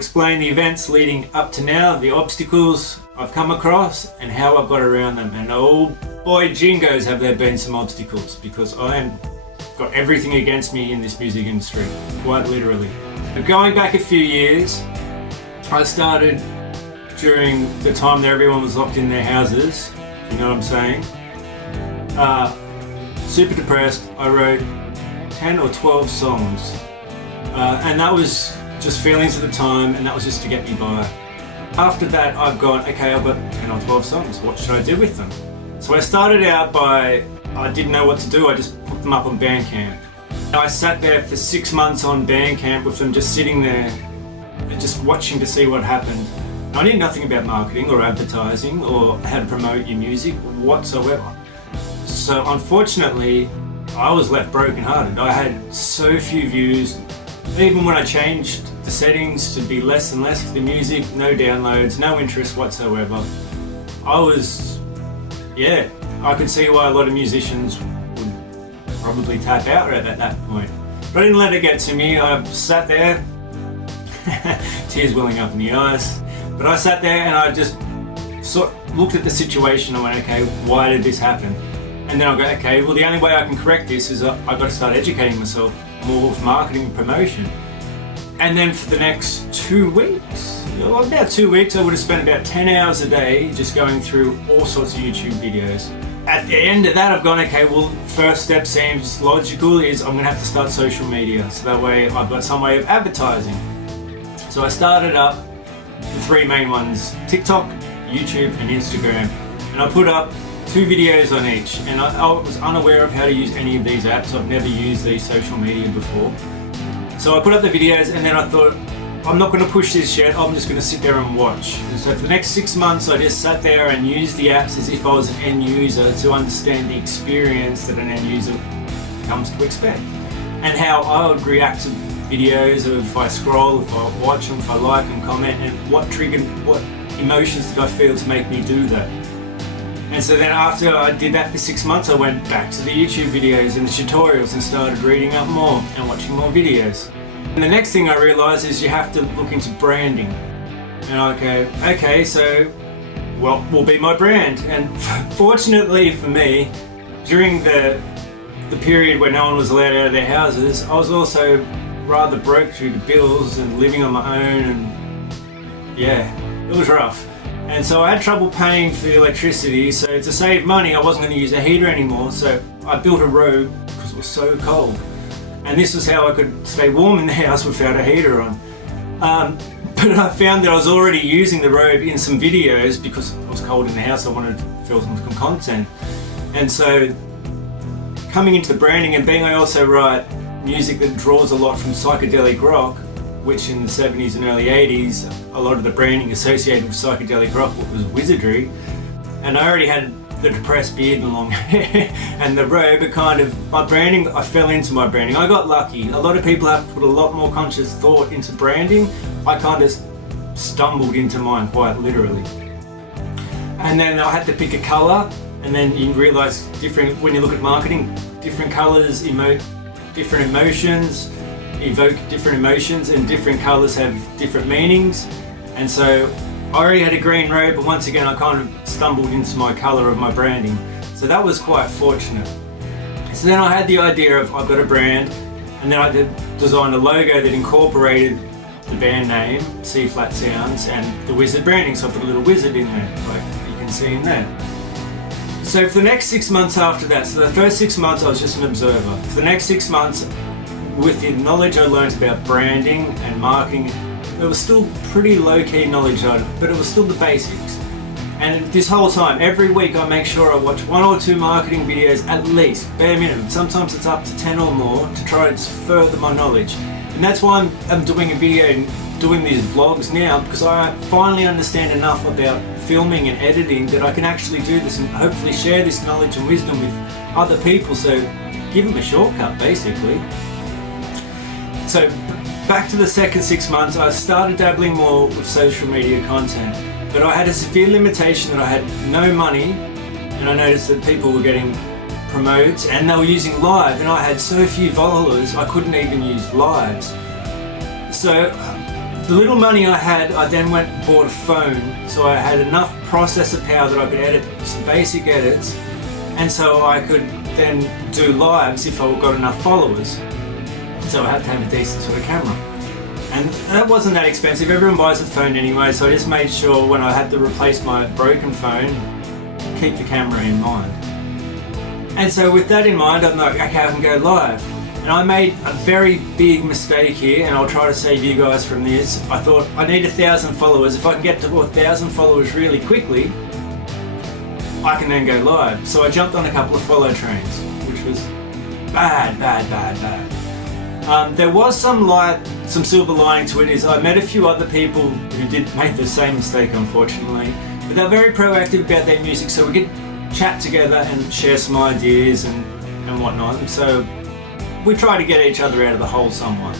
explain the events leading up to now, the obstacles I've come across, and how I've got around them. And oh boy, jingos, have there been some obstacles, because I am got everything against me in this music industry, quite literally. But going back a few years, I started during the time that everyone was locked in their houses, if you know what I'm saying. Super depressed. I wrote 10 or 12 songs, and that was just feelings at the time, and that was just to get me by. After that, I've gone, okay, I've got 10 or 12 songs, what should I do with them? So I started out by, I didn't know what to do, I just put them up on Bandcamp. I sat there for 6 months on Bandcamp with them just sitting there, just watching to see what happened. I knew nothing about marketing or advertising or how to promote your music whatsoever. So unfortunately, I was left brokenhearted. I had so few views. Even when I changed the settings to be less and less for the music, no downloads, no interest whatsoever. I could see why a lot of musicians would probably tap out at that point. But I didn't let it get to me. I sat there, tears welling up in the eyes. But I sat there and I just looked at the situation and went, okay, why did this happen? And then I go, okay, well the only way I can correct this is I've got to start educating myself more with marketing and promotion. And then for the next 2 weeks, about 2 weeks, I would have spent about 10 hours a day just going through all sorts of YouTube videos. At the end of that, I've gone, okay, well, first step seems logical is I'm gonna have to start social media. So that way I've got some way of advertising. So I started up the 3 main ones, TikTok, YouTube, and Instagram. And I put up 2 videos on each. And I was unaware of how to use any of these apps. I've never used these social media before. So I put up the videos and then I thought, I'm not going to push this yet, I'm just going to sit there and watch. And so for the next 6 months I just sat there and used the apps as if I was an end user to understand the experience that an end user comes to expect. And how I would react to videos, if I scroll, if I watch them, if I like and comment, and what emotions did I feel to make me do that. And so then after I did that for 6 months, I went back to the YouTube videos and the tutorials and started reading up more and watching more videos. And the next thing I realised is you have to look into branding. And I go, okay, so what will be my brand? And fortunately for me, during the period where no one was allowed out of their houses, I was also rather broke through the bills and living on my own, and yeah, it was rough. And so I had trouble paying for the electricity, so to save money I wasn't going to use a heater anymore, so I built a robe because it was so cold. And this was how I could stay warm in the house without a heater on. But I found that I was already using the robe in some videos because it was cold in the house, I wanted to film some content. And so coming into the branding and being I also write music that draws a lot from psychedelic rock, which in the 70s and early 80s, a lot of the branding associated with psychedelic rock was wizardry. And I already had the depressed beard and long hair and the robe, my branding, I fell into my branding. I got lucky. A lot of people have to put a lot more conscious thought into branding. I kind of stumbled into mine quite literally. And then I had to pick a colour, and then you realise when you look at marketing, different colours emote different emotions, evoke different emotions, and different colours have different meanings. And so I already had a green robe, but once again I kind of stumbled into my colour of my branding. So that was quite fortunate. So then I had the idea of I've got a brand, and then I designed a logo that incorporated the band name, C Flat Sounds, and the wizard branding. So I put a little wizard in there, like you can see in there. So for the next 6 months after that, so the first 6 months I was just an observer. For the next 6 months, with the knowledge I learned about branding and marketing, it was still pretty low-key knowledge on it, but it was still the basics. And this whole time, every week I make sure I watch 1 or 2 marketing videos at least, bare minimum. Sometimes it's up to 10 or more to try to further my knowledge. And that's why I'm doing a video and doing these vlogs now, because I finally understand enough about filming and editing that I can actually do this and hopefully share this knowledge and wisdom with other people, so give them a shortcut basically. So back to the second 6 months, I started dabbling more with social media content, but I had a severe limitation that I had no money, and I noticed that people were getting promotes and they were using live, and I had so few followers I couldn't even use lives. So The little money I had, I then went and bought a phone, so I had enough processor power that I could edit some basic edits, and so I could then do lives if I got enough followers. So I had to have a decent sort of camera. And that wasn't that expensive, everyone buys a phone anyway, so I just made sure when I had to replace my broken phone, keep the camera in mind. And so with that in mind, I'm like, okay, I can go live. And I made a very big mistake here, and I'll try to save you guys from this. I thought, I need 1,000 followers. If I can get to 1,000 followers really quickly, I can then go live. So I jumped on a couple of follow trains, which was bad. There was some light, some silver lining to it, is I met a few other people who did make the same mistake, unfortunately. But they're very proactive about their music, so we could chat together and share some ideas and whatnot. And so we try to get each other out of the hole somewhat.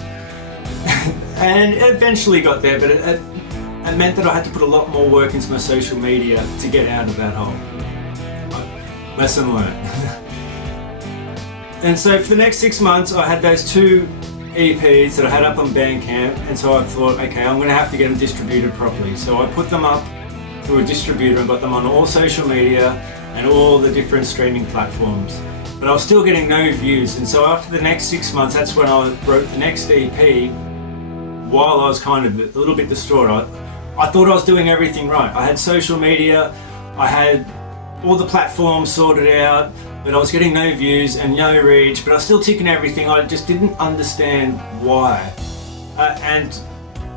And it eventually got there, but it meant that I had to put a lot more work into my social media to get out of that hole. Lesson learned. And so for the next 6 months, I had those 2 EPs that I had up on Bandcamp, and so I thought, okay, I'm going to have to get them distributed properly. So I put them up through a distributor and got them on all social media and all the different streaming platforms. But I was still getting no views, and so after the next 6 months, that's when I wrote the next EP. While I was kind of a little bit distraught, I thought I was doing everything right. I had social media, I had all the platforms sorted out, but I was getting no views and no reach, but I was still ticking everything. I just didn't understand why. And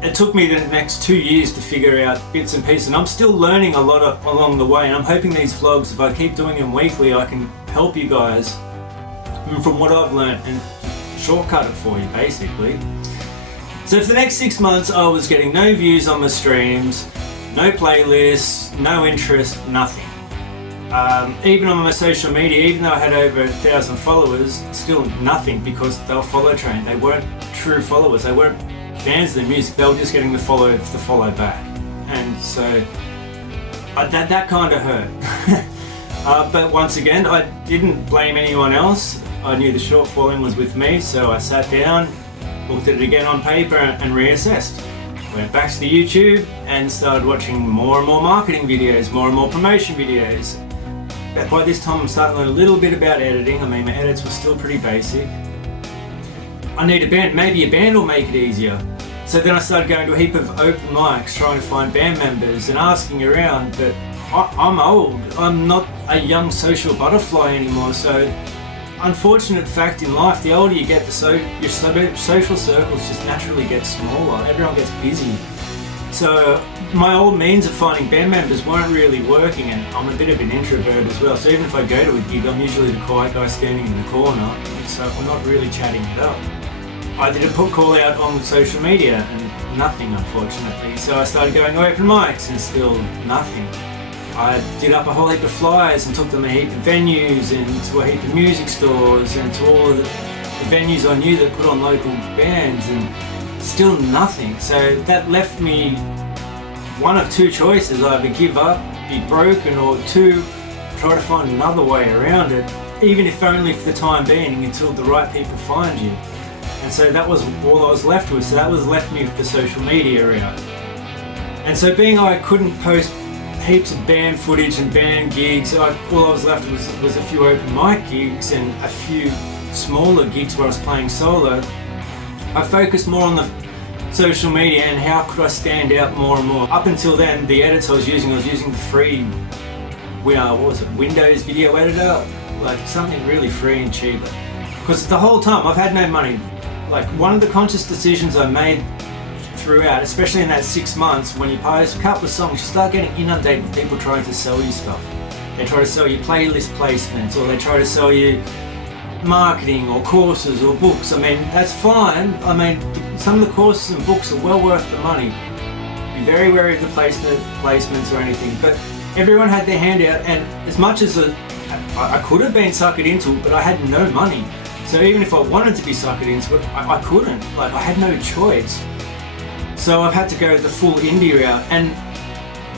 it took me the next 2 years to figure out bits and pieces, and I'm still learning a lot along the way, and I'm hoping these vlogs, if I keep doing them weekly, I can help you guys from what I've learned and shortcut it for you, basically. So for the next 6 months, I was getting no views on my streams, no playlists, no interest, nothing. Even on my social media, even though I had over 1,000 followers, still nothing, because they were follow trained. They weren't true followers. They weren't fans of the music. They were just getting the follow back. And so that kind of hurt. But once again, I didn't blame anyone else. I knew the shortfalling was with me, so I sat down, looked at it again on paper and reassessed. Went back to the YouTube and started watching more and more marketing videos, more and more promotion videos. By this time I'm starting to learn a little bit about editing. I mean, my edits were still pretty basic. I need a band, maybe a band will make it easier. So then I started going to a heap of open mics, trying to find band members and asking around, but I'm old. I'm not a young social butterfly anymore, so unfortunate fact in life, the older you get, your social circles just naturally get smaller. Everyone gets busy. So my old means of finding band members weren't really working, and I'm a bit of an introvert as well. So even if I go to a gig, I'm usually the quiet guy standing in the corner, so I'm not really chatting it up. I did a call out on social media and nothing, unfortunately. So I started going to open mics and still nothing. I did up a whole heap of flyers and took them a heap of venues and to a heap of music stores and to all of the venues I knew that put on local bands, and still nothing. So that left me one of 2 choices: either give up, be broken, or 2, try to find another way around it, even if only for the time being, until the right people find you. And so that was all I was left with. So that was left me with the social media route. And so being I couldn't post heaps of band footage and band gigs, all I was left with was a few open mic gigs and a few smaller gigs where I was playing solo. I focused more on the social media and how could I stand out more and more. Up until then, the edits I was using the free, Windows video editor, like something really free and cheap. Because the whole time I've had no money. Like, one of the conscious decisions I made throughout, especially in that 6 months, when you post a couple of songs, you start getting inundated with people trying to sell you stuff. They try to sell you playlist placements, or they try to sell you marketing or courses or books. I mean, that's fine. I mean, some of the courses and books are well worth the money. Be very wary of the placements or anything, but everyone had their hand out, and as much as I could have been suckered into it, but I had no money. So even if I wanted to be suckered into it, I couldn't. Like, I had no choice. So I've had to go the full indie route, and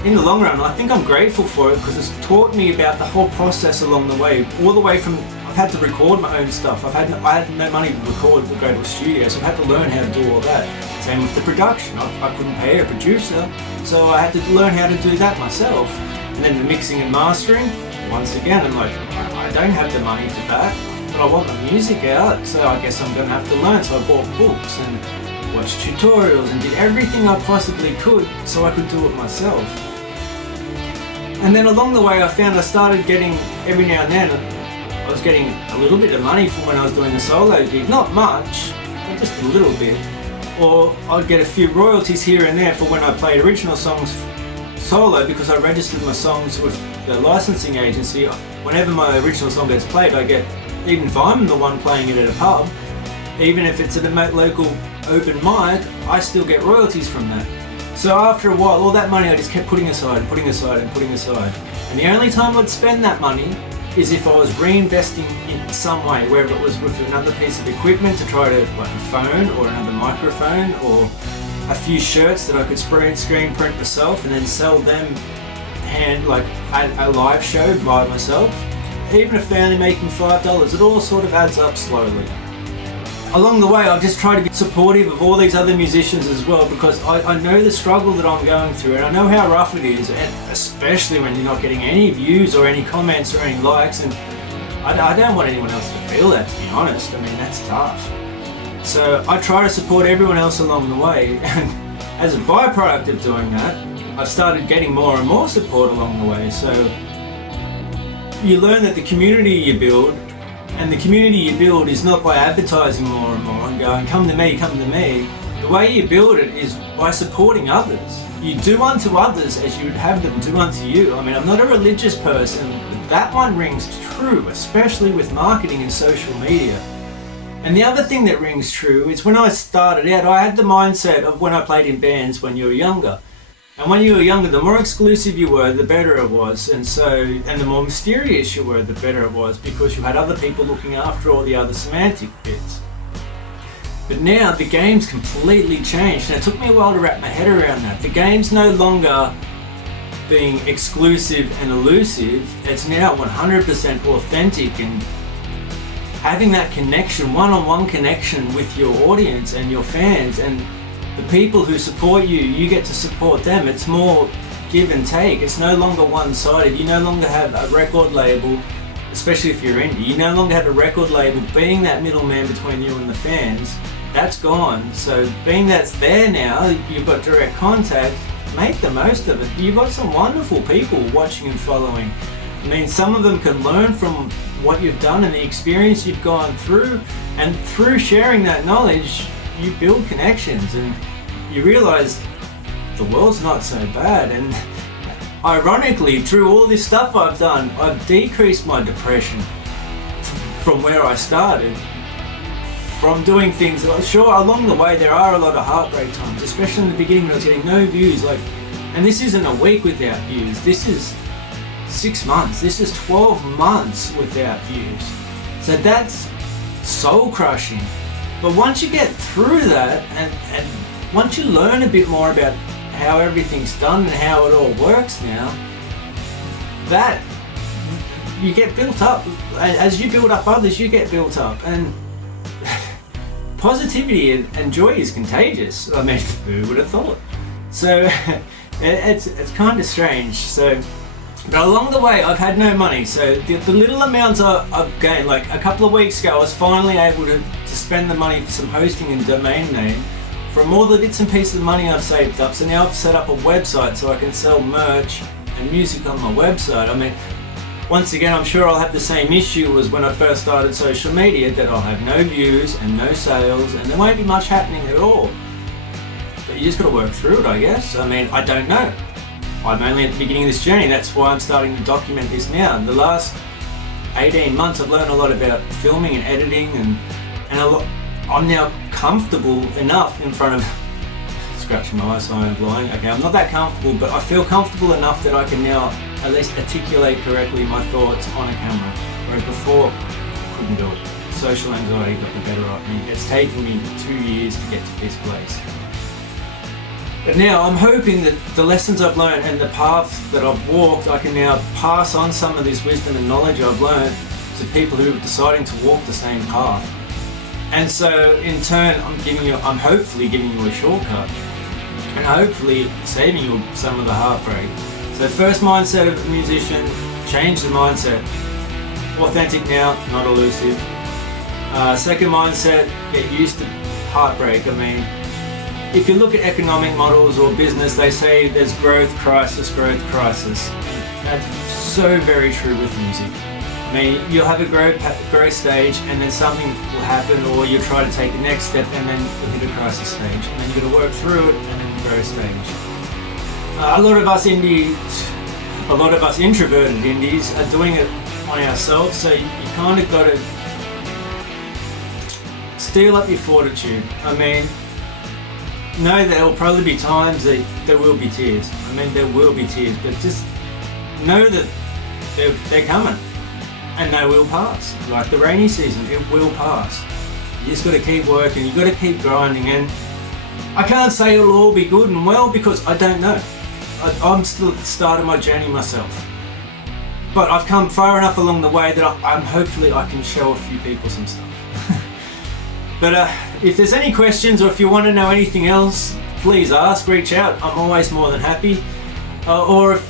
in the long run, I think I'm grateful for it, because it's taught me about the whole process along the way. All the way from, I've had to record my own stuff. I had no money to record or go to a studio, so I've had to learn how to do all that. Same with the production. I couldn't pay a producer, so I had to learn how to do that myself. And then the mixing and mastering, once again, I'm like, I don't have the money for that, but I want the music out, so I guess I'm going to have to learn. So I bought books and watched tutorials and did everything I possibly could so I could do it myself. And then along the way I found I started getting, every now and then, I was getting a little bit of money from when I was doing the solo gig. Not much, but just a little bit. Or I'd get a few royalties here and there for when I played original songs solo, because I registered my songs with the licensing agency. Whenever my original song gets played, I get, even if I'm the one playing it at a pub, even if it's at a local open mic, I still get royalties from that. So after a while, all that money I just kept putting aside and putting aside and putting aside. And the only time I'd spend that money is if I was reinvesting in some way, whether it was with another piece of equipment to try to, like a phone or another microphone, or a few shirts that I could screen print myself and then sell them like at a live show by myself. Even if they're only making $5, it all sort of adds up slowly. Along the way, I've just tried to be supportive of all these other musicians as well, because I know the struggle that I'm going through, and I know how rough it is, and especially when you're not getting any views or any comments or any likes, and I don't want anyone else to feel that, to be honest. I mean, that's tough. So I try to support everyone else along the way, and as a byproduct of doing that, I've started getting more and more support along the way. So you learn that the community you build, and the community you build is not by advertising more and more and going, come to me, come to me. The way you build it is by supporting others. You do unto others as you would have them do unto you. I mean, I'm not a religious person, but that one rings true, especially with marketing and social media. And the other thing that rings true is when I started out, I had the mindset of when I played in bands when you were younger. And when you were younger, the more exclusive you were, the better it was. And the more mysterious you were, the better it was, because you had other people looking after all the other semantic bits. But now the game's completely changed, and it took me a while to wrap my head around that. The game's no longer being exclusive and elusive. It's now 100% authentic, and having that connection, one-on-one connection with your audience and your fans, and the people who support you, you get to support them. It's more give and take. It's no longer one-sided. You no longer have a record label, especially if you're indie, you no longer have a record label being that middleman between you and the fans. That's gone. So being that's there now, you've got direct contact, make the most of it. You've got some wonderful people watching and following. I mean, some of them can learn from what you've done and the experience you've gone through, and through sharing that knowledge, you build connections and you realize the world's not so bad. And ironically, through all this stuff I've done, I've decreased my depression from where I started. From doing things, sure, along the way there are a lot of heartbreak times, especially in the beginning when I was getting no views, and this isn't a week without views, this is 6 months, this is 12 months without views. So that's soul crushing. But once you get through that, and once you learn a bit more about how everything's done and how it all works now, that you get built up. As you build up others, you get built up. And positivity and joy is contagious. I mean, who would have thought? So it's kind of strange. But along the way, I've had no money. So the little amounts I've gained, like a couple of weeks ago, I was finally able to spend the money for some hosting and domain name from all the bits and pieces of money I've saved up. So now I've set up a website so I can sell merch and music on my website. I mean, once again, I'm sure I'll have the same issue as when I first started social media, that I'll have no views and no sales, and there won't be much happening at all. But you just got to work through it, I guess. I mean, I don't know. I'm only at the beginning of this journey. That's why I'm starting to document this now. In the last 18 months, I've learned a lot about filming and editing, and I'm now comfortable enough in front of, scratching my eyes so I'm blind. Okay, I'm not that comfortable, but I feel comfortable enough that I can now at least articulate correctly my thoughts on a camera, whereas before I couldn't do it. Social anxiety got the better of me. It's taken me 2 years to get to this place. But now I'm hoping that the lessons I've learned and the path that I've walked, I can now pass on some of this wisdom and knowledge I've learned to people who are deciding to walk the same path. And so in turn, I'm hopefully giving you a shortcut, and hopefully saving you some of the heartbreak. So first mindset of a musician, change the mindset. Authentic now, not elusive. Second mindset, get used to heartbreak. I mean, if you look at economic models or business, they say there's growth crisis, growth crisis. That's so very true with music. I mean, you'll have a growth stage, and then something will happen, or you try to take the next step, and then you'll hit a crisis stage, and then you've got to work through it, and then the growth stage. A lot of us introverted indies are doing it on ourselves, so you kind of got to steel up your fortitude. I mean, know there will probably be times that there will be tears. I mean, there will be tears, but just know that they're coming, and they will pass. Like the rainy season, it will pass. You just got to keep working, you got to keep grinding, and I can't say it'll all be good and well because I don't know. I'm still at the start of my journey myself. But I've come far enough along the way that hopefully I can show a few people some stuff. But if there's any questions, or if you want to know anything else, please ask, reach out. I'm always more than happy. Or if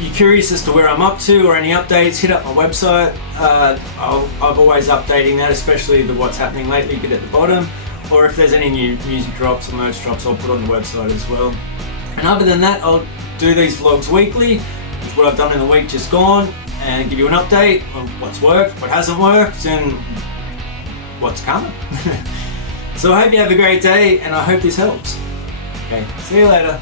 you're curious as to where I'm up to or any updates, hit up my website. I'm always updating that, especially what's happening lately, bit at the bottom. Or if there's any new music drops or merch drops, I'll put on the website as well. And other than that, I'll do these vlogs weekly with what I've done in the week just gone, and give you an update on what's worked, what hasn't worked, and what's coming. So I hope you have a great day, and I hope this helps. Okay, see you later.